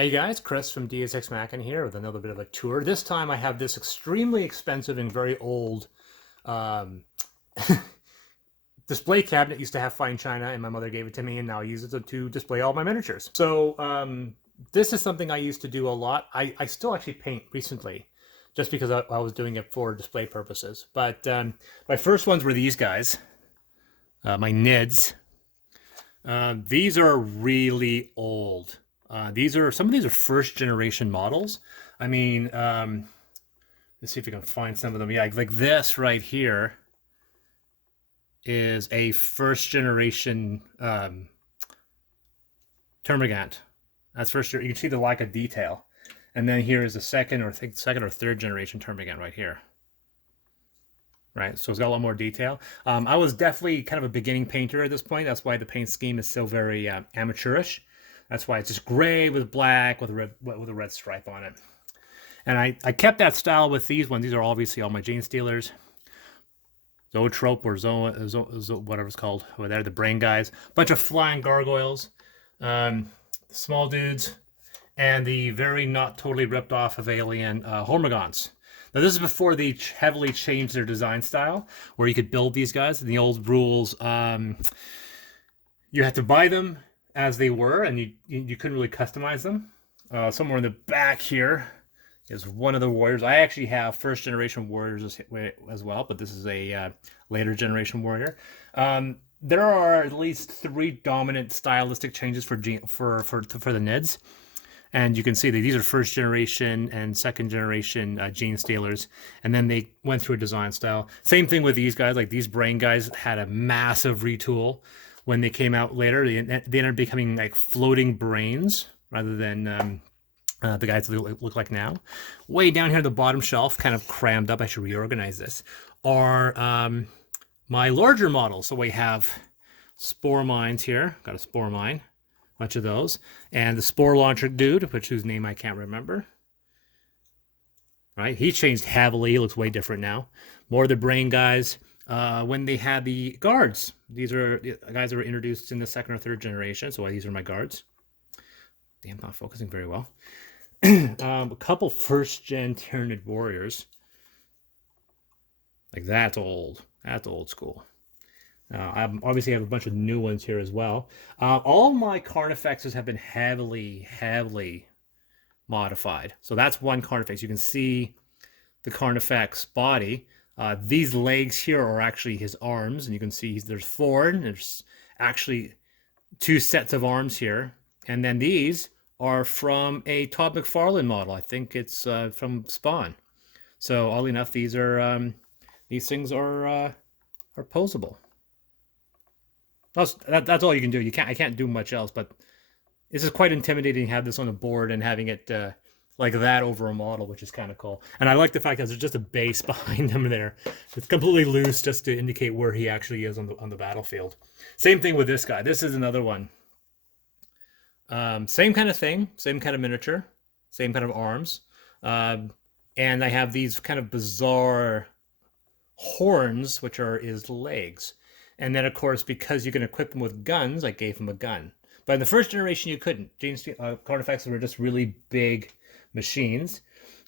Hey guys, Chris from DSX Machina here with another bit of a tour. This time I have this extremely expensive and very old um, display cabinet. Used to have fine china and my mother gave it to me and now I use it to display all my miniatures. So this is something I used to do a lot. I still actually paint recently just because I was doing it for display purposes. But my first ones were these guys, my NIDs. These are really old. Some of these are first generation models. I mean, let's see if we can find some of them. Yeah, like this right here is a first generation Termagant. That's first. You can see the lack of detail, and then here is the second or third generation Termagant right here. Right, so it's got a lot more detail. I was definitely kind of a beginning painter at this point. That's why the paint scheme is so very amateurish. That's why it's just gray with black with a red stripe on it. And I kept that style with these ones. These are obviously all my Genestealers. Zoetrope or whatever it's called over there, the brain guys. Bunch of flying gargoyles, small dudes, and the very not totally ripped off of Alien Hormigons. Now this is before they heavily changed their design style, where you could build these guys. In the old rules, you had to buy them as they were, and you couldn't really customize them. Somewhere in the back here is one of the warriors. I actually have first generation warriors as well, but this is a later generation warrior. There are at least 3 dominant stylistic changes for the NIDs. And you can see that these are first generation and second generation Genestealers. And then they went through a design style. Same thing with these guys. Like these brain guys had a massive retool when they came out later. They ended up becoming like floating brains rather than the guys that look like now. Way down here at the bottom shelf, kind of crammed up. I should reorganize this. Are my larger models. So we have Spore Mines here. Got a Spore Mine. Bunch of those, and the Spore Launcher dude, whose name I can't remember. Right, he changed heavily. He looks way different now. More of the brain guys. When they had the guards, these are guys that were introduced in the second or third generation. So these are my guards. Damn, not focusing very well. A couple first gen Tyranid warriors. Like that's old. That's old school. I obviously have a bunch of new ones here as well. All my Carnifexes have been heavily modified. So that's one Carnifex. You can see the Carnifex body. These legs here are actually his arms, and you can see there's 4. And there's actually 2 sets of arms here. And then these are from a Todd McFarlane model. I think it's from Spawn. So oddly enough, these things are posable. That's all you can do. I can't do much else, but this is quite intimidating to have this on a board and having it like that over a model, which is kind of cool. And I like the fact that there's just a base behind him there. It's completely loose just to indicate where he actually is on the battlefield. Same thing with this guy. This is another one. Same kind of thing, same kind of miniature, same kind of arms. And I have these kind of bizarre horns, which are his legs. And then, of course, because you can equip them with guns, I gave him a gun. But in the first generation, you couldn't. Carnifexes were just really big machines.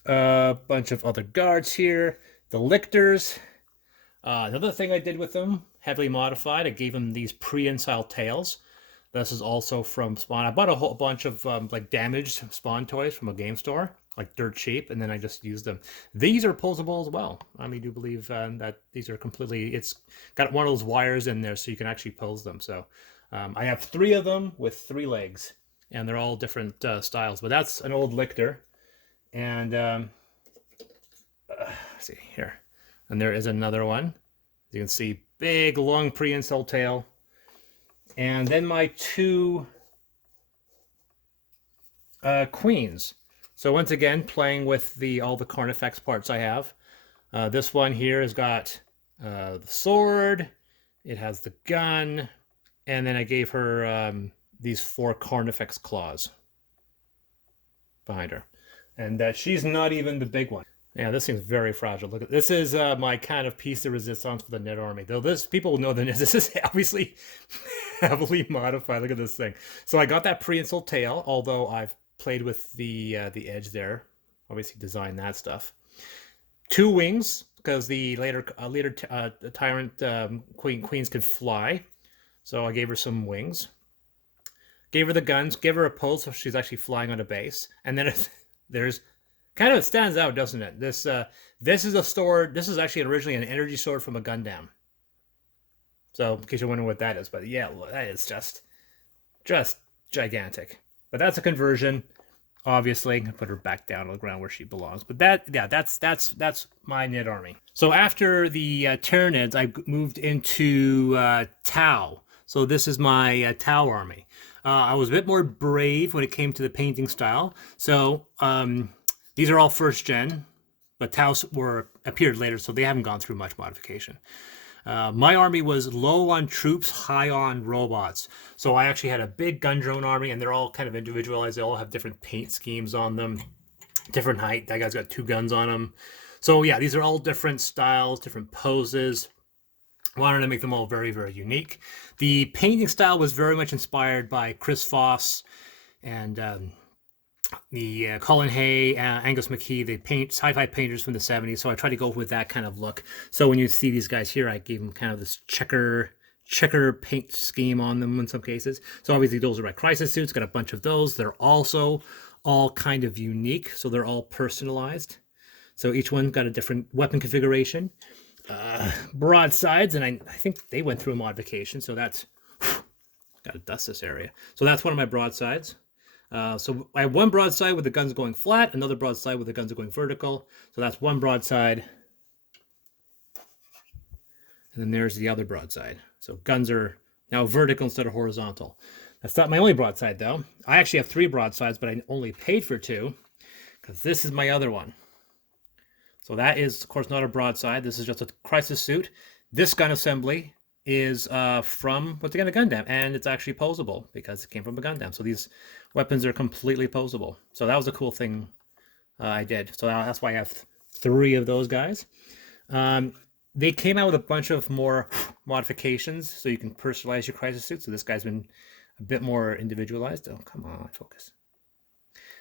A bunch of other guards here. The lictors. Another thing I did with them, heavily modified, I gave them these prehensile tails. This is also from Spawn. I bought a whole bunch of like damaged Spawn toys from a game store, like dirt cheap, and then I just used them. These are posable as well. I do believe that these are completely, it's got one of those wires in there so you can actually pose them. So I have 3 of them with 3 legs, and they're all different styles, but that's an old lictor. And let's see here. And there is another one. You can see big, long prehensile tail. And then my 2 queens. So once again, playing with all the Carnifex parts I have. This one here has got the sword. It has the gun. And then I gave her these 4 Carnifex claws behind her. And she's not even the big one. Yeah, this thing's very fragile. Look at this. Is my kind of piece de resistance for the Nid army. Though people know the Nid. This is obviously heavily modified. Look at this thing. So I got that prehensile tail, although I've played with the edge there. Obviously designed that stuff. 2 wings, because the later tyrant queens could fly. So I gave her some wings. Gave her the guns, gave her a pose so she's actually flying on a base. And then there's kind of, it stands out, doesn't it? This is a sword. This is actually originally an energy sword from a Gundam. So in case you're wondering what that is, but yeah, that is just gigantic. But that's a conversion. Obviously, put her back down on the ground where she belongs. But that's my Nid army. So after the Tyranids, I moved into Tau. So this is my Tau army. I was a bit more brave when it came to the painting style. So these are all first gen, but Taus appeared later, so they haven't gone through much modification. My army was low on troops, high on robots. So I actually had a big gun drone army, and they're all kind of individualized. They all have different paint schemes on them, different height. That guy's got 2 guns on him. So yeah, these are all different styles, different poses. Wanted to make them all very, very unique. The painting style was very much inspired by Chris Foss and the Colin Hay, Angus McKee. They paint sci-fi painters from the 70s, so I tried to go with that kind of look. So when you see these guys here, I gave them kind of this checker paint scheme on them in some cases. So obviously those are my crisis suits, got a bunch of those. They're also all kind of unique, so they're all personalized. So each one got a different weapon configuration. Broadsides, and I think they went through a modification, so that's gotta dust this area. So that's one of my broadsides. So I have one broadside with the guns going flat, another broadside with the guns going vertical. So that's one broadside. And then there's the other broadside. So guns are now vertical instead of horizontal. That's not my only broadside, though. I actually have 3 broadsides, but I only paid for 2 because this is my other one. So that is, of course, not a broadside. This is just a crisis suit. This gun assembly is from, what's again, a Gundam, and it's actually posable because it came from a Gundam. So these weapons are completely posable. So that was a cool thing I did. So that's why I have 3 of those guys. They came out with a bunch of more modifications, so you can personalize your crisis suit. So this guy's been a bit more individualized. Oh, come on, focus.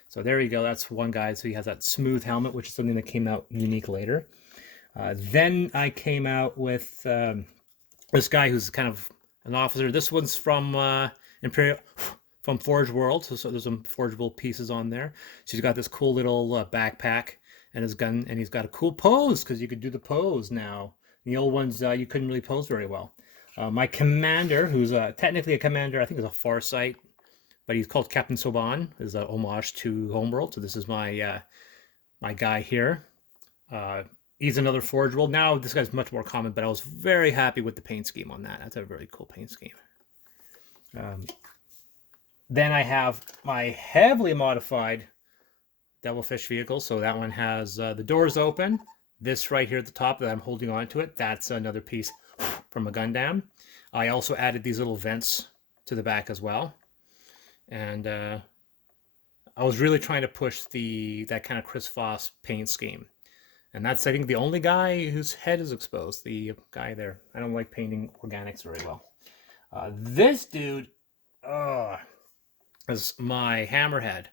So there you go. That's one guy. So he has that smooth helmet, which is something that came out unique later. Then I came out with this guy who's kind of an officer. This one's from Imperial, from Forge World. So there's some forgeable pieces on there. So he's got this cool little backpack and his gun, and he's got a cool pose because you could do the pose now. The old ones you couldn't really pose very well. My commander, who's technically a commander, I think is a Farsight, but he's called Captain Soban, is a homage to Homeworld. So this is my my guy here. He's another Forge World. Now this guy's much more common, but I was very happy with the paint scheme on that. That's a very cool paint scheme. Then I have my heavily modified Devilfish vehicle. So that one has the doors open. This right here at the top that I'm holding on to it, that's another piece from a Gundam. I also added these little vents to the back as well. And I was really trying to push that kind of Chris Foss paint scheme. And that's, I think, the only guy whose head is exposed. The guy there. I don't like painting organics very well. This dude is my Hammerhead.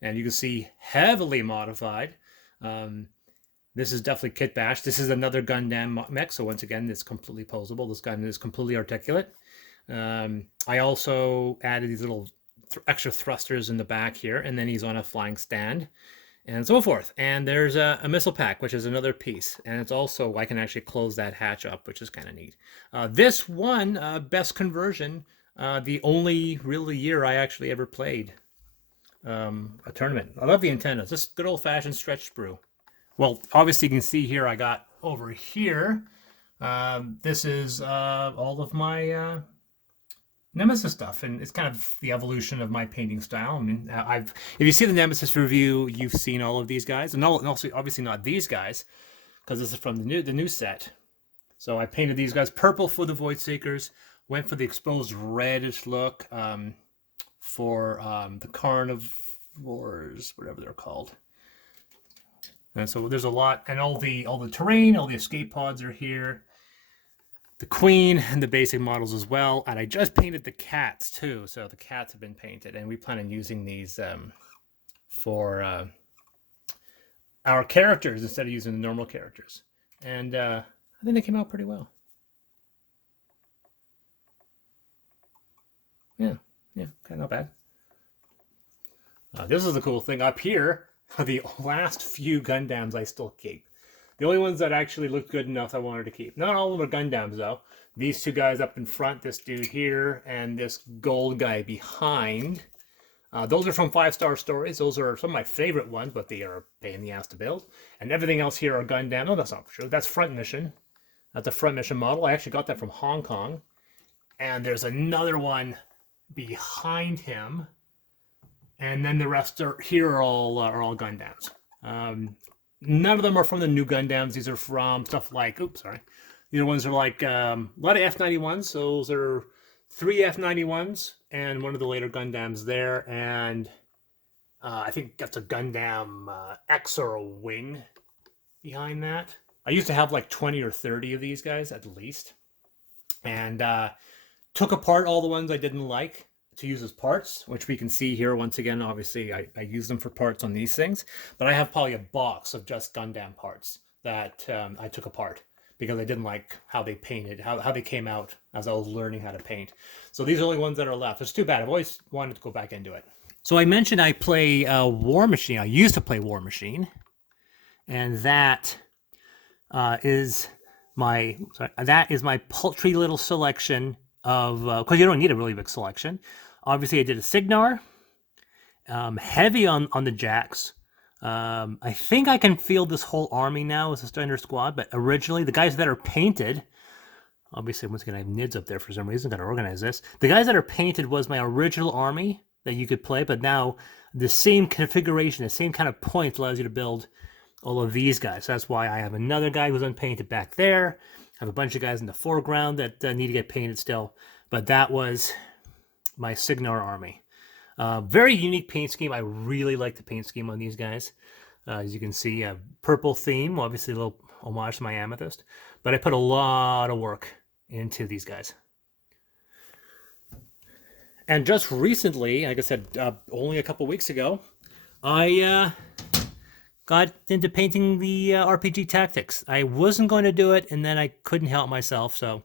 And you can see heavily modified. This is definitely Kit Bash. This is another Gundam mech. So once again, it's completely posable. This gun is completely articulate. I also added these little extra thrusters in the back here. And then he's on a flying stand. And so forth. And there's a missile pack, which is another piece. And it's also, I can actually close that hatch up, which is kind of neat. This one, best conversion, the only really year I actually ever played a tournament. I love the antennas. Just good old-fashioned stretch sprue. Well, obviously you can see here I got over here. This is all of my Nemesis stuff, and it's kind of the evolution of my painting style. I mean, if you see the Nemesis review, you've seen all of these guys, and also obviously not these guys, because this is from the new set. So I painted these guys purple for the Void Seekers, went for the exposed reddish look for the Carnivores, whatever they're called. And so there's a lot, and all the terrain, all the escape pods are here. The Queen and the basic models as well. And I just painted the cats too. So the cats have been painted, and we plan on using these for our characters instead of using the normal characters. And I think they came out pretty well. Yeah, kind of not bad. This is the cool thing up here. The last few Gundams I still keep. The only ones that actually looked good enough I wanted to keep. Not all of them are Gundams though. These two guys up in front, this dude here, and this gold guy behind. Those are from 5-Star Stories. Those are some of my favorite ones, but they are a pain in the ass to build. And everything else here are Gundam. No, that's not true. That's Front Mission. That's a Front Mission model. I actually got that from Hong Kong. And there's another one behind him, and then the rest are here are all Gundams. None of them are from the new Gundams. These are from stuff like these ones are like a lot of F91s. So those are 3 F91s and one of the later Gundams there, and I think that's a Gundam X or a wing behind that. I used to have like 20 or 30 of these guys at least, and took apart all the ones I didn't like to use as parts, which we can see here once again. Obviously, I use them for parts on these things, but I have probably a box of just Gundam parts that I took apart because I didn't like how they painted, how they came out as I was learning how to paint. So these are the only ones that are left. It's too bad. I've always wanted to go back into it. So I mentioned I play War Machine. I used to play War Machine, and that is my paltry little selection of, because you don't need a really big selection. Obviously, I did a Signar, heavy on the Jacks. I think I can field this whole army now as a standard squad, but originally, the guys that are painted, obviously, once again, I have NIDS up there for some reason, gotta organize this. The guys that are painted was my original army that you could play, but now the same configuration, the same kind of points allows you to build all of these guys. So that's why I have another guy who's unpainted back there. I have a bunch of guys in the foreground that need to get painted still, but that was my Signar army. Very unique paint scheme. I really like the paint scheme on these guys. As you can see, a purple theme, obviously a little homage to my Amethyst, but I put a lot of work into these guys. And just recently, like I said, only a couple weeks ago, I got into painting the RPG Tactics. I wasn't going to do it, and then I couldn't help myself, so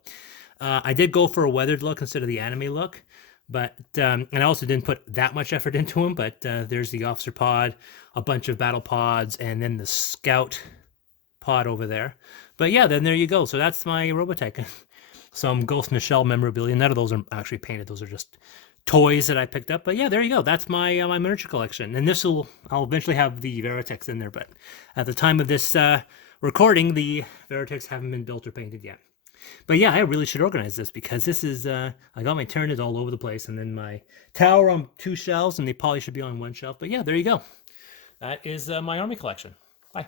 I did go for a weathered look instead of the anime look, but and I also didn't put that much effort into them, but there's the officer pod, a bunch of battle pods, and then the scout pod over there. But yeah, then there you go. So that's my Robotech. Some Ghost in the Shell memorabilia. None of those are actually painted. Those are just toys that I picked up. But yeah, there you go. That's my my miniature collection. And I'll eventually have the Veritex in there, but at the time of this recording, the Veritex haven't been built or painted yet. But yeah, I really should organize this because this is, I got my Tyranids all over the place, and then my tower on 2 shelves, and they probably should be on 1 shelf. But yeah, there you go. That is my army collection. Bye.